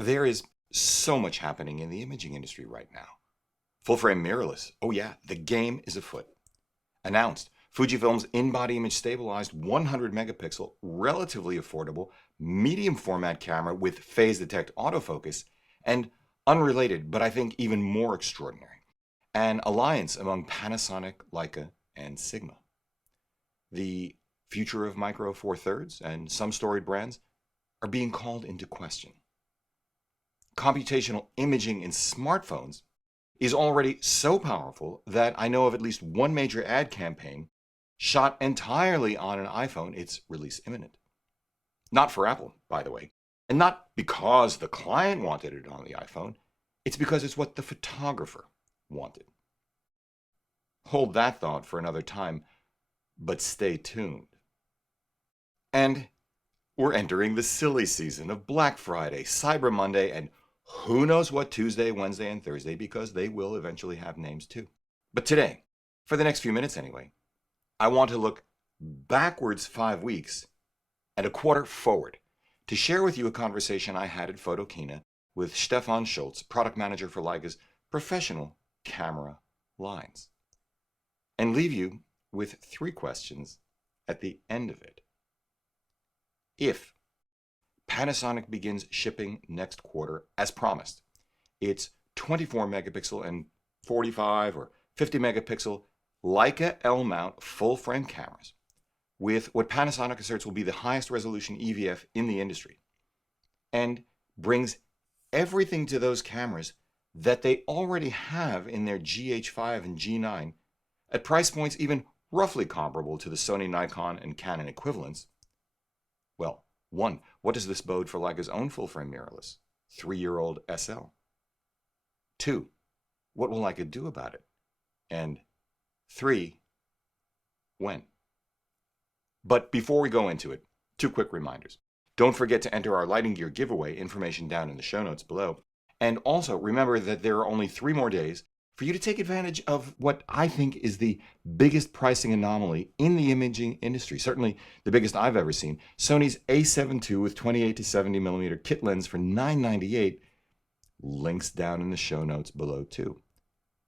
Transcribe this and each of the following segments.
There is so much happening in the imaging industry right now. Full-frame mirrorless. Oh yeah, the game is afoot. Announced, Fujifilm's in-body image stabilized 100 megapixel, relatively affordable, medium format camera with phase detect autofocus, and unrelated, but I think even more extraordinary, an alliance among Panasonic, Leica, and Sigma. The future of Micro Four Thirds and some storied brands are being called into question. Computational imaging in smartphones is already so powerful that I know of at least one major ad campaign shot entirely on an iPhone, its release imminent. Not for Apple, by the way, and not because the client wanted it on the iPhone, it's because it's what the photographer wanted. Hold that thought for another time, but stay tuned. And we're entering the silly season of Black Friday, Cyber Monday, and who knows what Tuesday, Wednesday, and Thursday, because they will eventually have names too. But today, for the next few minutes anyway, I want to look backwards 5 weeks and a quarter forward to share with you a conversation I had at Photokina with Stefan Schulz, product manager for Leica's professional camera lines, and leave you with 3 questions at the end of it. If Panasonic begins shipping next quarter as promised, its 24 megapixel and 45 or 50 megapixel Leica LMount full-frame cameras with what Panasonic asserts will be the highest resolution EVF in the industry, and brings everything to those cameras that they already have in their GH5 and G9 at price points even roughly comparable to the Sony, Nikon, and Canon equivalents. Well, 1, what does this bode for Leica's own full-frame mirrorless 3-year-old SL? 2, what will Leica do about it? And 3, when? But before we go into it, 2 quick reminders. Don't forget to enter our lighting gear giveaway, information down in the show notes below. And also remember that there are only 3 more days for you to take advantage of what I think is the biggest pricing anomaly in the imaging industry, certainly the biggest I've ever seen. Sony's A7 II with 28 to 70 millimeter kit lens for $998. Links down in the show notes below too.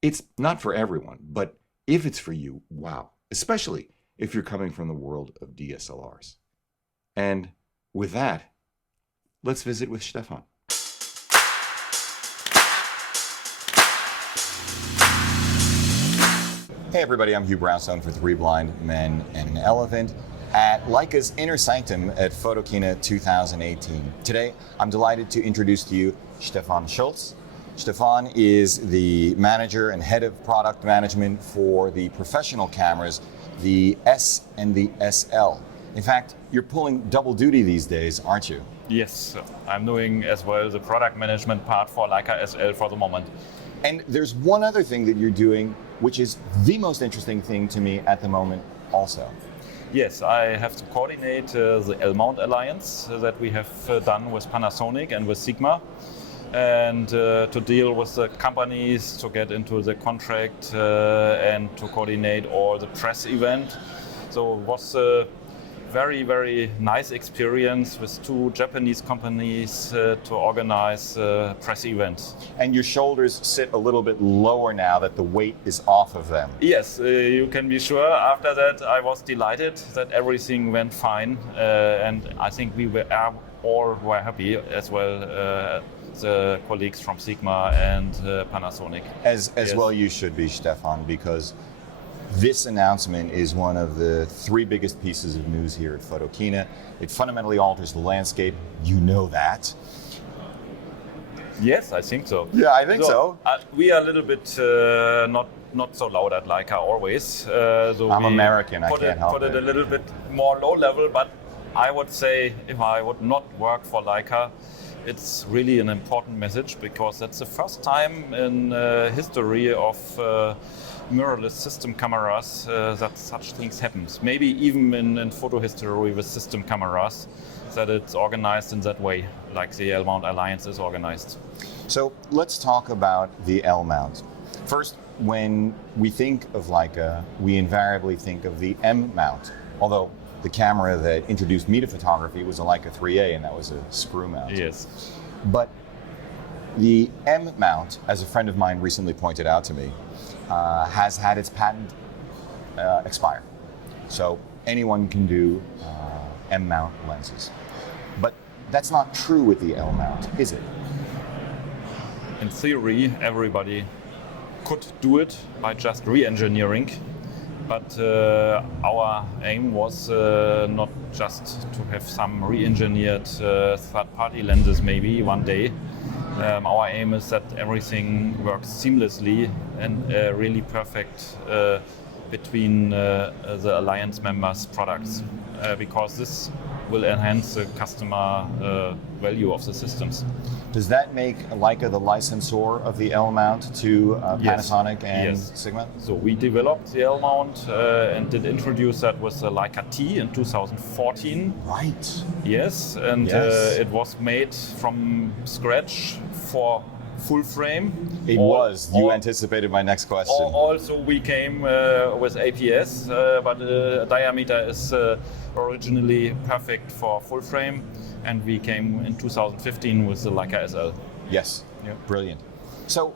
It's not for everyone, but if it's for you, wow, especially if you're coming from the world of DSLRs. And with that, let's visit with Stefan. Hey everybody, I'm Hugh Brownstone for 3 Blind Men and an Elephant at Leica's Inner Sanctum at Photokina 2018. Today, I'm delighted to introduce to you Stefan Schulz. Stefan is the manager and head of product management for the professional cameras, the S and the SL. In fact, you're pulling double duty these days, aren't you? Yes, I'm doing as well the product management part for Leica SL for the moment. And there's one other thing that you're doing, which is the most interesting thing to me at the moment also. Yes, I have to coordinate the LMount Alliance that we have done with Panasonic and with Sigma, and to deal with the companies, to get into the contract and to coordinate all the press event. So it was a very, very nice experience with 2 Japanese companies to organize press events. And your shoulders sit a little bit lower now that the weight is off of them. Yes, you can be sure. After that, I was delighted that everything went fine, and I think we all were happy as well. The colleagues from Sigma and Panasonic. As yes. Well you should be, Stefan, because this announcement is one of the 3 biggest pieces of news here at Photokina. It fundamentally alters the landscape. You know that. Yes, I think so. Yeah, I think so. We are a little bit not so loud at Leica always. So I'm American, I can't help it. Put it a little bit more low level, but I would say if I would not work for Leica, it's really an important message, because that's the first time in history of mirrorless system cameras that such things happens. Maybe even in photo history with system cameras, that it's organized in that way, like the LMount Alliance is organized. So let's talk about the LMount. First, when we think of Leica, we invariably think of the M mount, although the camera that introduced me to photography was a Leica 3A, and that was a screw mount. Yes. But The M mount, as a friend of mine recently pointed out to me, has had its patent expire. So anyone can do M mount lenses. But that's not true with the L mount, is it? In theory, everybody could do it by just re-engineering, but our aim was not just to have some re-engineered third-party lenses maybe one day. Our aim is that everything works seamlessly and really perfect between the Alliance members' products, because this will enhance the customer value of the systems. Does that make Leica the licensor of the L mount to Panasonic and Yes. Sigma? So we developed the L mount and did introduce that with the Leica T in 2014. Right. Yes, and Yes. it was made from scratch for full frame. You anticipated my next question. Also, we came with APS, but diameter is originally perfect for full frame, and we came in 2015 with the Leica SL. Yes. Yeah. Brilliant. So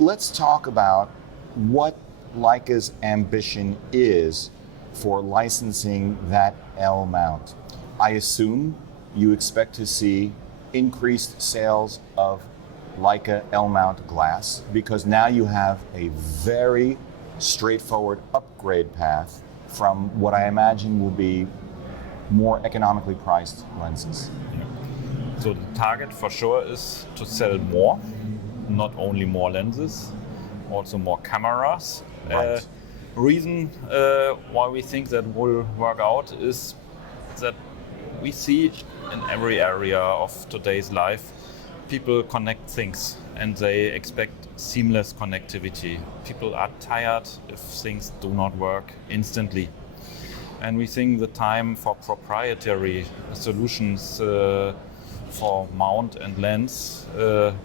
let's talk about what Leica's ambition is for licensing that L mount. I assume you expect to see increased sales of Leica L mount glass, because now you have a very straightforward upgrade path from what I imagine will be more economically priced lenses. So the target for sure is to sell more, not only more lenses, also more cameras. Right. Reason why we think that will work out is that we see in every area of today's life, people connect things and they expect seamless connectivity. People are tired if things do not work instantly. And we think the time for proprietary solutions for mount and lens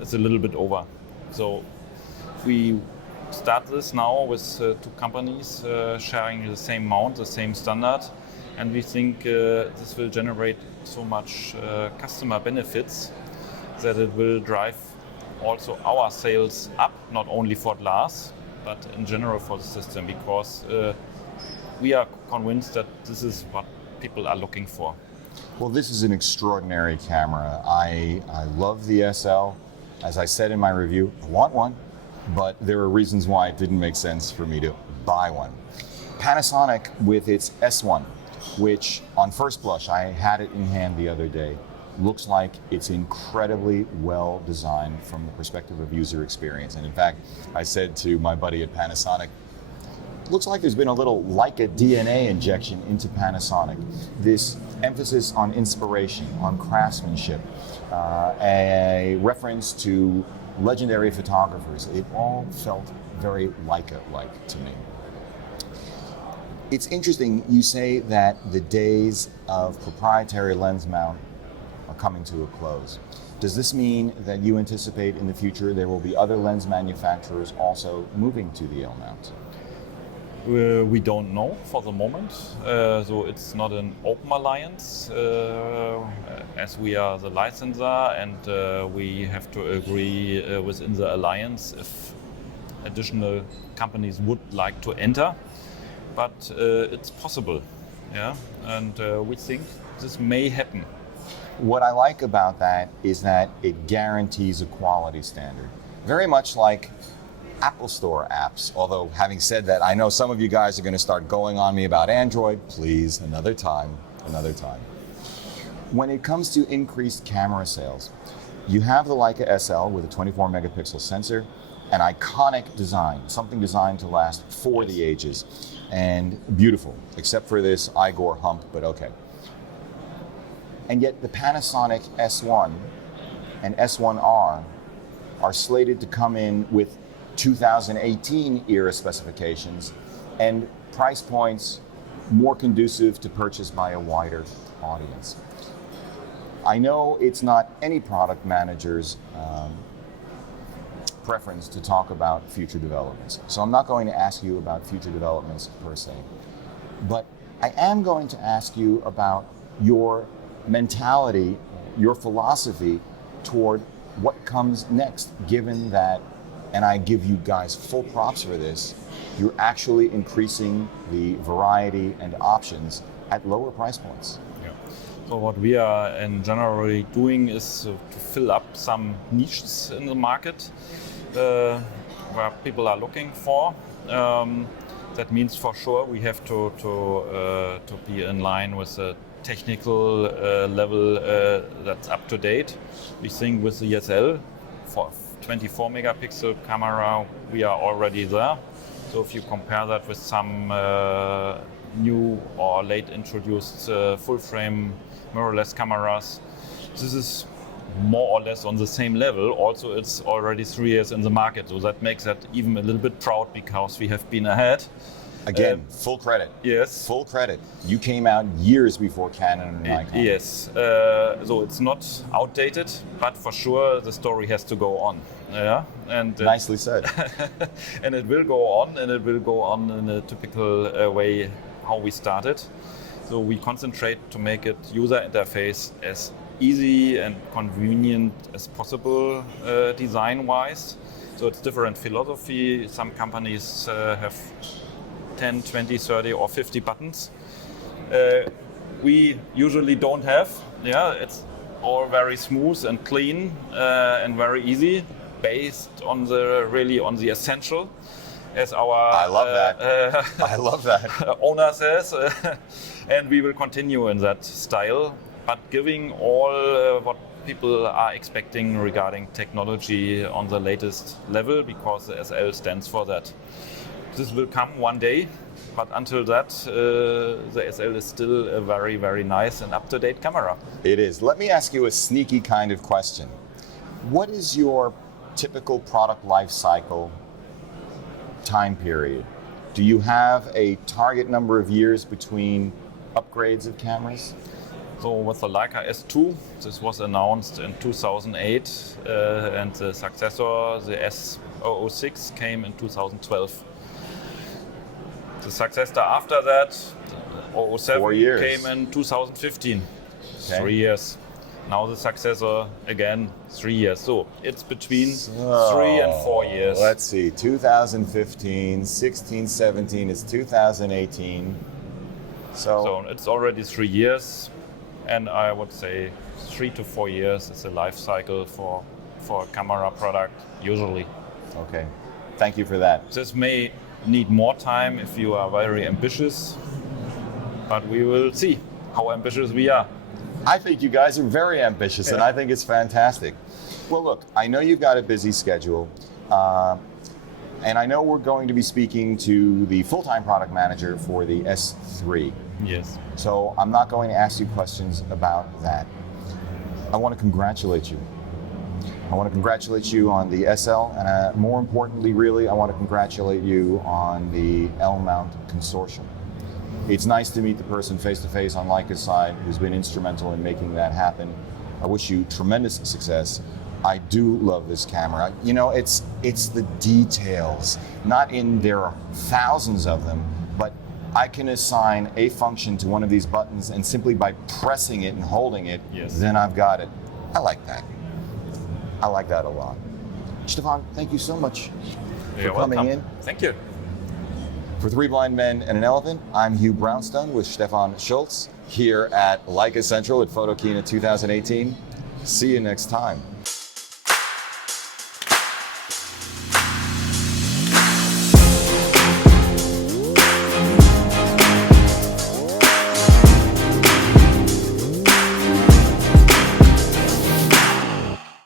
is a little bit over. So we start this now with two companies sharing the same mount, the same standard, and we think this will generate so much customer benefits that it will drive also our sales up, not only for glass, but in general for the system, because we are convinced that this is what people are looking for. Well, this is an extraordinary camera. I love the SL. As I said in my review, I want one, but there are reasons why it didn't make sense for me to buy one. Panasonic with its S1, which on first blush, I had it in hand the other day, looks like it's incredibly well designed from the perspective of user experience. And in fact, I said to my buddy at Panasonic, looks like there's been a little Leica DNA injection into Panasonic. This emphasis on inspiration, on craftsmanship, a reference to legendary photographers. It all felt very Leica-like to me. It's interesting, you say that the days of proprietary lens mount are coming to a close. Does this mean that you anticipate in the future there will be other lens manufacturers also moving to the L mount? We don't know for the moment, so it's not an open alliance, as we are the licensor, and we have to agree within the alliance if additional companies would like to enter, but it's possible, yeah, and we think this may happen. What I like about that is that it guarantees a quality standard, very much like Apple Store apps. Although, having said that, I know some of you guys are going to start going on me about Android. Please, another time. When it comes to increased camera sales, you have the Leica SL with a 24 megapixel sensor, an iconic design, something designed to last for the ages, and beautiful, except for this Igor hump, but okay. And yet the Panasonic S1 and S1R are slated to come in with 2018 era specifications and price points more conducive to purchase by a wider audience. I know it's not any product manager's preference to talk about future developments, so I'm not going to ask you about future developments per se, but I am going to ask you about your mentality, your philosophy toward what comes next, given that, and I give you guys full props for this, you're actually increasing the variety and options at lower price points. Yeah. So what we are in generally doing is to fill up some niches in the market where people are looking for. That means for sure we have to be in line with the technical level that's up to date. We think with the SL for 24 megapixel camera we are already there. So if you compare that with some new or late introduced full frame mirrorless cameras, this is more or less on the same level. Also, it's already 3 years in the market, so that makes that even a little bit proud because we have been ahead. Again, full credit. Yes. Full credit. You came out years before Canon and Nikon. Yes. So it's not outdated, but for sure the story has to go on. Yeah. And nicely said. And it will go on, and it will go on in a typical way how we started. So we concentrate to make it user interface as easy and convenient as possible design-wise. So it's different philosophy. Some companies have 10, 20, 30 or 50 buttons. We usually don't have. Yeah, it's all very smooth and clean and very easy, based on the essential, as our I love that. I love that. owner says, and we will continue in that style, but giving all what people are expecting regarding technology on the latest level, because the SL stands for that. This will come one day, but until that, the SL is still a very, very nice and up-to-date camera. It is. Let me ask you a sneaky kind of question. What is your typical product life cycle time period? Do you have a target number of years between upgrades of cameras? So with the Leica S2, this was announced in 2008, and the successor, the S006, came in 2012. The successor after that, 007, 4 years. came in 2015. Okay. 3 years. Now the successor again, 3 years. So it's between 3 and 4 years. Let's see, 2015, 16, 17 is 2018. So it's already 3 years, and I would say 3 to 4 years is a life cycle for a camera product usually. Okay, thank you for that. This may need more time if you are very ambitious, but we will see how ambitious we are. I think you guys are very ambitious, and I think it's fantastic. Well, look, I know you've got a busy schedule, and I know we're going to be speaking to the full-time product manager for the S3. Yes. So I'm not going to ask you questions about that. I want to congratulate you. I want to congratulate you on the SL, and more importantly, really, I want to congratulate you on the LMount consortium. It's nice to meet the person face-to-face on Leica's side who's been instrumental in making that happen. I wish you tremendous success. I do love this camera. You know, it's the details. Not in there are thousands of them, but I can assign a function to one of these buttons, and simply by pressing it and holding it, yes, then I've got it. I like that. I like that a lot. Stefan, thank you so much for coming in. Thank you. For Three Blind Men and an Elephant, I'm Hugh Brownstone with Stefan Schulz here at Leica Central at Photokina 2018. See you next time.